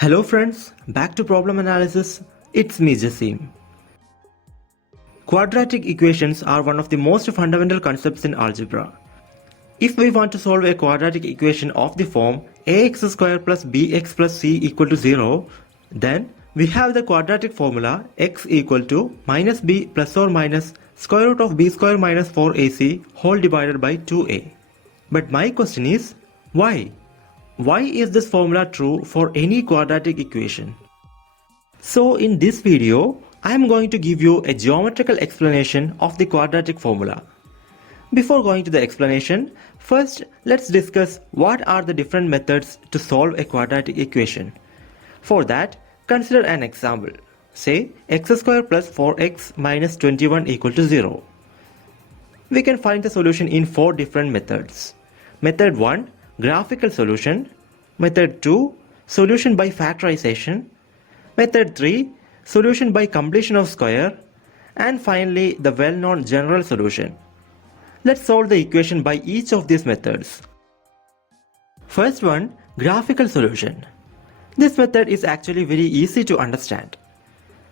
Hello friends, back to problem analysis. It's me Jassim. Quadratic equations are one of the most fundamental concepts in algebra. If we want to solve a quadratic equation of the form ax square plus bx plus c equal to 0, then we have the quadratic formula x equal to minus b plus or minus square root of b square minus 4ac whole divided by 2a. But my question is, why? Why is this formula true for any quadratic equation? So in this video, I am going to give you a geometrical explanation of the quadratic formula. Before going to the explanation, first let's discuss what are the different methods to solve a quadratic equation. For that, consider an example. Say x square plus 4x minus 21 equal to 0. We can find the solution in 4 different methods. Method 1, graphical solution. Method 2, solution by factorization. Method 3, solution by completion of square. And finally, the well-known general solution. Let's solve the equation by each of these methods. First one, graphical solution. This method is actually very easy to understand.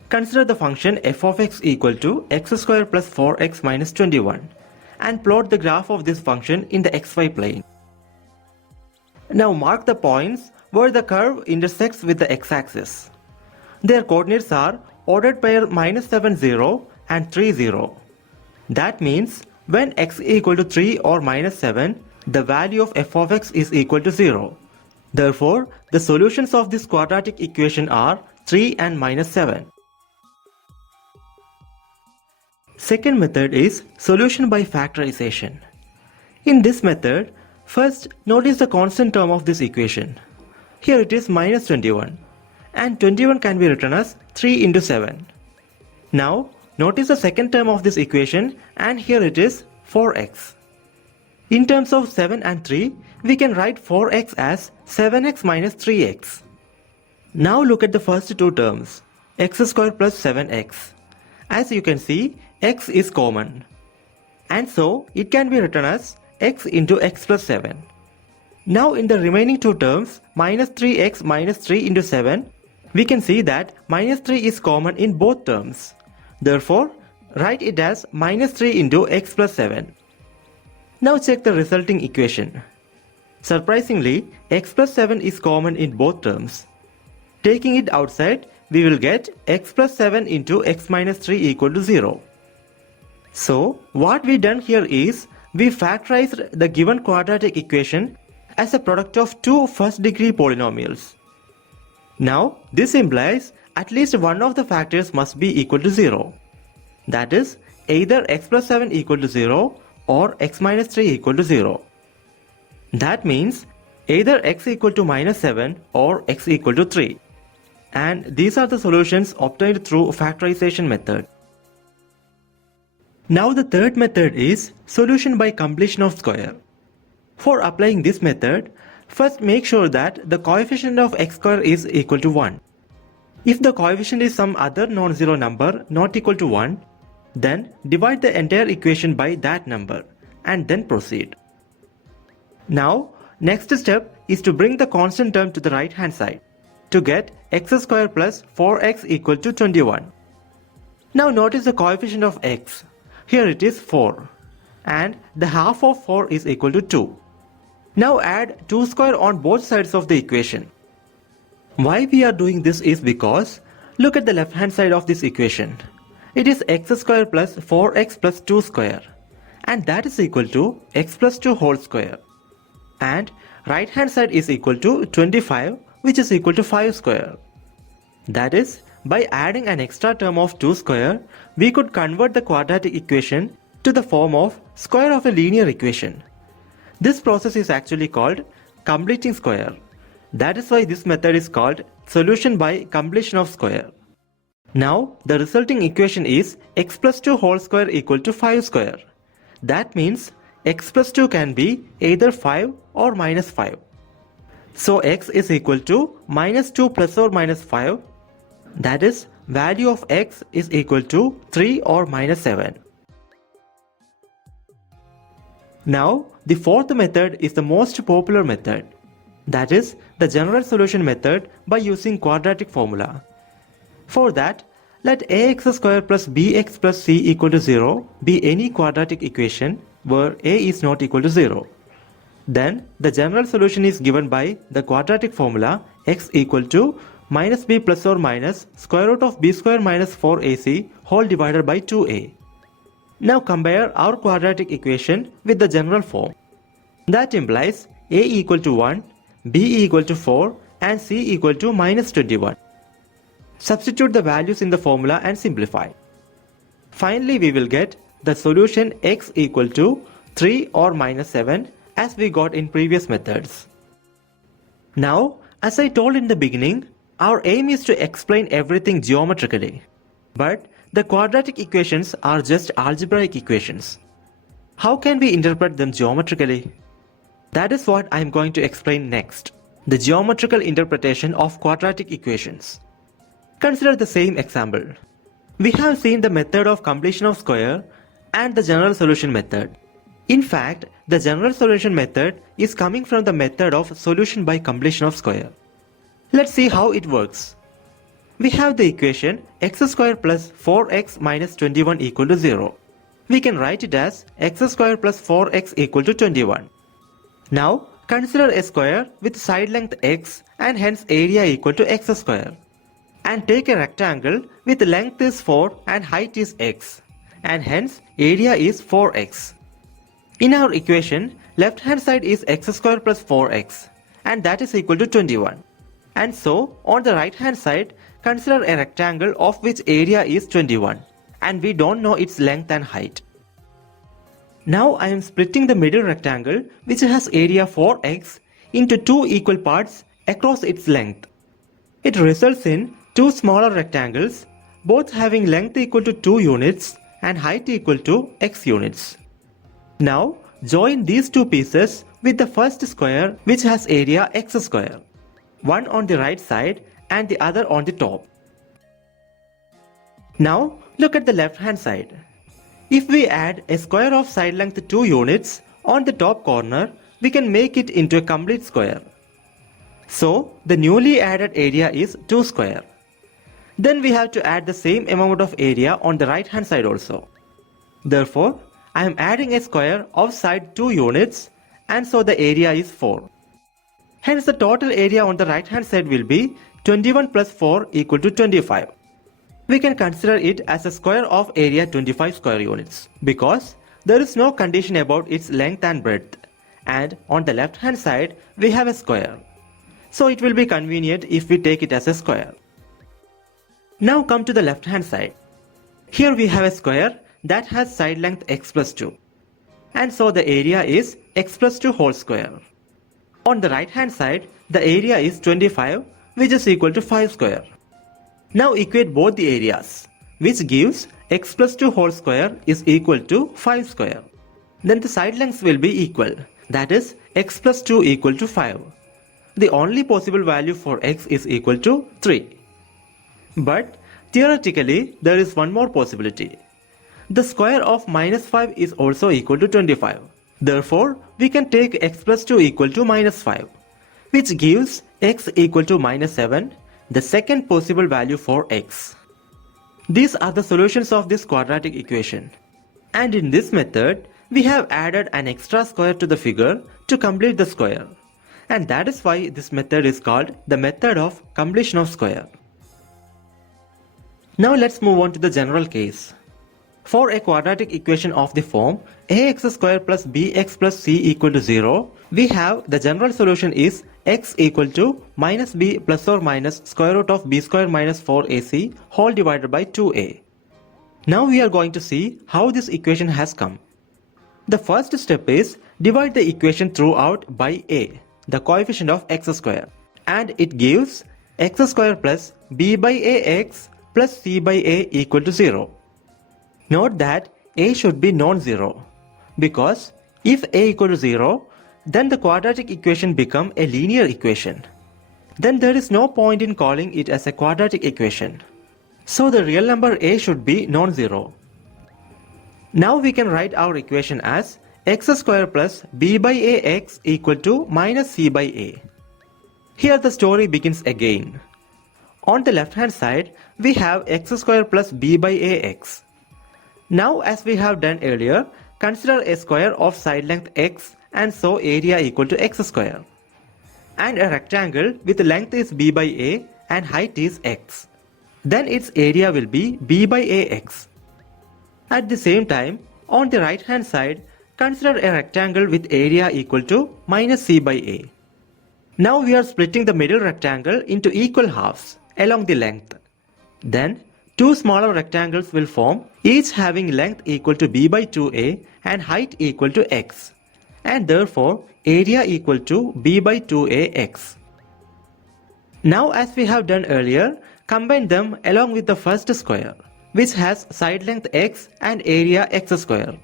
Consider the function f of x equal to x square plus 4x minus 21 and plot the graph of this function in the xy plane. Now mark the points where the curve intersects with the x-axis. Their coordinates are ordered pair minus 7, 0 and 3, 0. That means when x equal to 3 or minus 7, the value of f of x is equal to 0. Therefore, the solutions of this quadratic equation are 3 and minus 7. Second method is solution by factorization. In this method, first notice the constant term of this equation. Here it is minus 21 and 21 can be written as 3 into 7. Now notice the second term of this equation and here it is 4x. In terms of 7 and 3, we can write 4x as 7x minus 3x. Now look at the first two terms, x square plus 7x. As you can see, x is common. And so it can be written as x into x plus 7. Now in the remaining two terms, minus 3x minus 3 into 7, we can see that minus 3 is common in both terms. Therefore, write it as minus 3 into x plus 7. Now check the resulting equation. Surprisingly, x plus 7 is common in both terms. Taking it outside, we will get x plus 7 into x minus 3 equal to 0. So, what we done here is, we factorized the given quadratic equation as a product of two first-degree polynomials. Now, this implies at least one of the factors must be equal to 0. That is, either x plus 7 equal to 0 or x minus 3 equal to 0. That means either x equal to minus 7 or x equal to 3. And these are the solutions obtained through factorization method. Now the third method is solution by completion of square. For applying this method, first make sure that the coefficient of x square is equal to 1. If the coefficient is some other non-zero number not equal to 1, then divide the entire equation by that number and then proceed. Now, next step is to bring the constant term to the right hand side to get x square plus 4x equal to 21. Now notice the coefficient of x. Here it is 4 and the half of 4 is equal to 2. Now add 2 square on both sides of the equation. Why we are doing this is because look at the left hand side of this equation. It is x square plus 4x plus 2 square and that is equal to x plus 2 whole square. And right hand side is equal to 25 which is equal to 5 square. That is, by adding an extra term of 2 square, we could convert the quadratic equation to the form of square of a linear equation. This process is actually called completing square. That is why this method is called solution by completion of square. Now, the resulting equation is x plus 2 whole square equal to 5 square. That means x plus 2 can be either 5 or minus 5. So x is equal to minus 2 plus or minus 5. That is, value of x is equal to 3 or minus 7. Now, the fourth method is the most popular method. that is the general solution method by using quadratic formula. For that, let ax square plus bx plus c equal to 0 be any quadratic equation where a is not equal to 0. Then the general solution is given by the quadratic formula x equal to minus b plus or minus square root of b square minus 4ac whole divided by 2a. Now compare our quadratic equation with the general form. That implies a equal to 1, b equal to 4 and c equal to minus 21. Substitute the values in the formula and simplify. Finally, we will get the solution x equal to 3 or minus 7 as we got in previous methods. Now, as I told in the beginning, our aim is to explain everything geometrically. But the quadratic equations are just algebraic equations. How can we interpret them geometrically? That is what I am going to explain next. The geometrical interpretation of quadratic equations. Consider the same example. We have seen the method of completion of square and the general solution method. In fact, the general solution method is coming from the method of solution by completion of square. Let's see how it works. We have the equation x square plus 4x minus 21 equal to 0. We can write it as x square plus 4x equal to 21. Now, consider a square with side length x and hence area equal to x square. And take a rectangle with length is 4 and height is x, and hence area is 4x. In our equation, left hand side is x square plus 4x, and that is equal to 21. And so, on the right hand side, consider a rectangle of which area is 21, and we don't know its length and height. Now I am splitting the middle rectangle, which has area 4x, into two equal parts across its length. It results in two smaller rectangles, both having length equal to 2 units and height equal to x units. Now, join these two pieces with the first square which has area x square, one on the right side and the other on the top. Now, look at the left hand side. If we add a square of side length 2 units on the top corner, we can make it into a complete square. So, the newly added area is 2 square. Then we have to add the same amount of area on the right hand side also. Therefore, I am adding a square of side 2 units, and so the area is 4. Hence the total area on the right hand side will be 21 plus 4 equal to 25. We can consider it as a square of area 25 square units because there is no condition about its length and breadth, and on the left hand side we have a square. So it will be convenient if we take it as a square. Now come to the left hand side. Here we have a square that has side length x plus 2. And so the area is x plus 2 whole square. On the right hand side, the area is 25, which is equal to 5 square. Now equate both the areas, which gives x plus 2 whole square is equal to 5 square. Then the side lengths will be equal, that is x plus 2 equal to 5. The only possible value for x is equal to 3. But theoretically, there is one more possibility. The square of minus 5 is also equal to 25. Therefore, we can take x plus 2 equal to minus 5, which gives x equal to minus 7, the second possible value for x. These are the solutions of this quadratic equation. And in this method, we have added an extra square to the figure to complete the square. And that is why this method is called the method of completion of square. Now let's move on to the general case. For a quadratic equation of the form ax square plus bx plus c equal to 0, we have the general solution is x equal to minus b plus or minus square root of b square minus 4ac whole divided by 2a. Now we are going to see how this equation has come. The first step is divide the equation throughout by a, the coefficient of x square, and it gives x square plus b by ax plus c by a equal to 0. Note that a should be non-zero, because if a equal to 0, then the quadratic equation becomes a linear equation. Then there is no point in calling it as a quadratic equation. So the real number a should be non-zero. Now we can write our equation as x square plus b by ax equal to minus c by a. Here the story begins again. On the left hand side, we have x square plus b by ax. Now as we have done earlier, consider a square of side length x and so area equal to x square. And a rectangle with length is b by a and height is x. Then its area will be b by ax. At the same time, on the right hand side, consider a rectangle with area equal to minus c by a. Now we are splitting the middle rectangle into equal halves along the length. Then two smaller rectangles will form, each having length equal to b by 2a and height equal to x, and therefore area equal to b by 2ax. Now as we have done earlier, combine them along with the first square, which has side length x and area x square,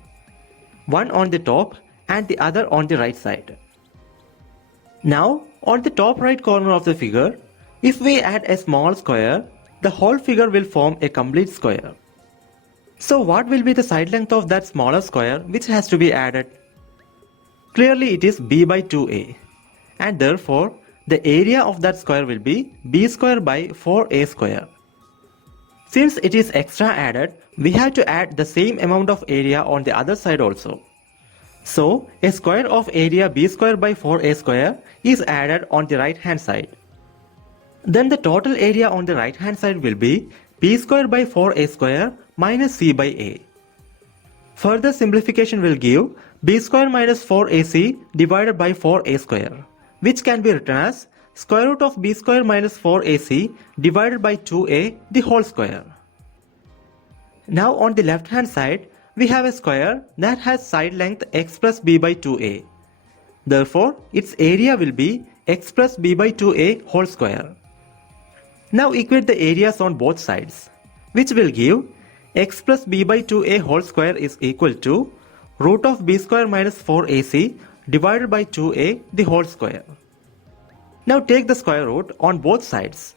one on the top and the other on the right side. Now on the top right corner of the figure, if we add a small square, the whole figure will form a complete square. So what will be the side length of that smaller square which has to be added? Clearly it is b by 2a, and therefore the area of that square will be b square by 4a square. Since it is extra added, we have to add the same amount of area on the other side also. So a square of area b square by 4a square is added on the right hand side. Then the total area on the right hand side will be b square by 4a square minus c by a. Further simplification will give b square minus 4ac divided by 4a square, which can be written as square root of b square minus 4ac divided by 2a the whole square. Now on the left hand side, we have a square that has side length x plus b by 2a. Therefore, its area will be x plus b by 2a whole square. Now equate the areas on both sides, which will give x plus b by 2a whole square is equal to root of b square minus 4ac divided by 2a the whole square. Now take the square root on both sides.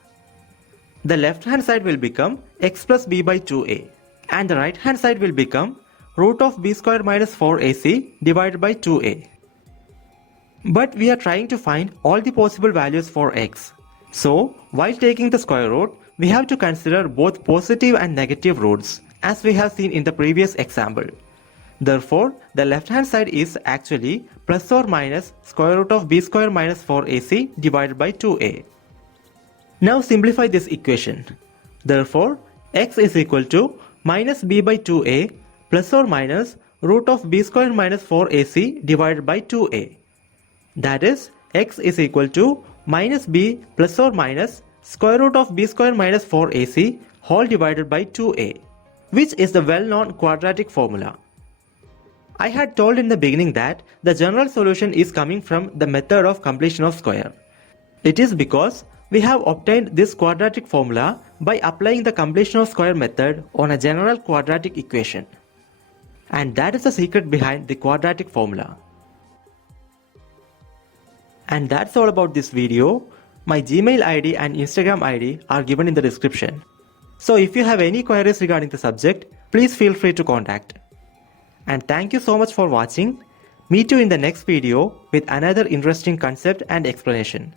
The left hand side will become x plus b by 2a and the right hand side will become root of b square minus 4ac divided by 2a. But we are trying to find all the possible values for x. So while taking the square root, we have to consider both positive and negative roots, as we have seen in the previous example. Therefore, the left hand side is actually plus or minus square root of b square minus 4ac divided by 2a. Now simplify this equation. Therefore, x is equal to minus b by 2a plus or minus root of b square minus 4ac divided by 2a. That is, x is equal to minus b plus or minus square root of b square minus 4ac whole divided by 2a, which is the well-known quadratic formula. I had told in the beginning that the general solution is coming from the method of completion of square. It is because we have obtained this quadratic formula by applying the completion of square method on a general quadratic equation. And that is the secret behind the quadratic formula. And that's all about this video. My Gmail ID and Instagram ID are given in the description. So if you have any queries regarding the subject, please feel free to contact. And thank you so much for watching. Meet you in the next video with another interesting concept and explanation.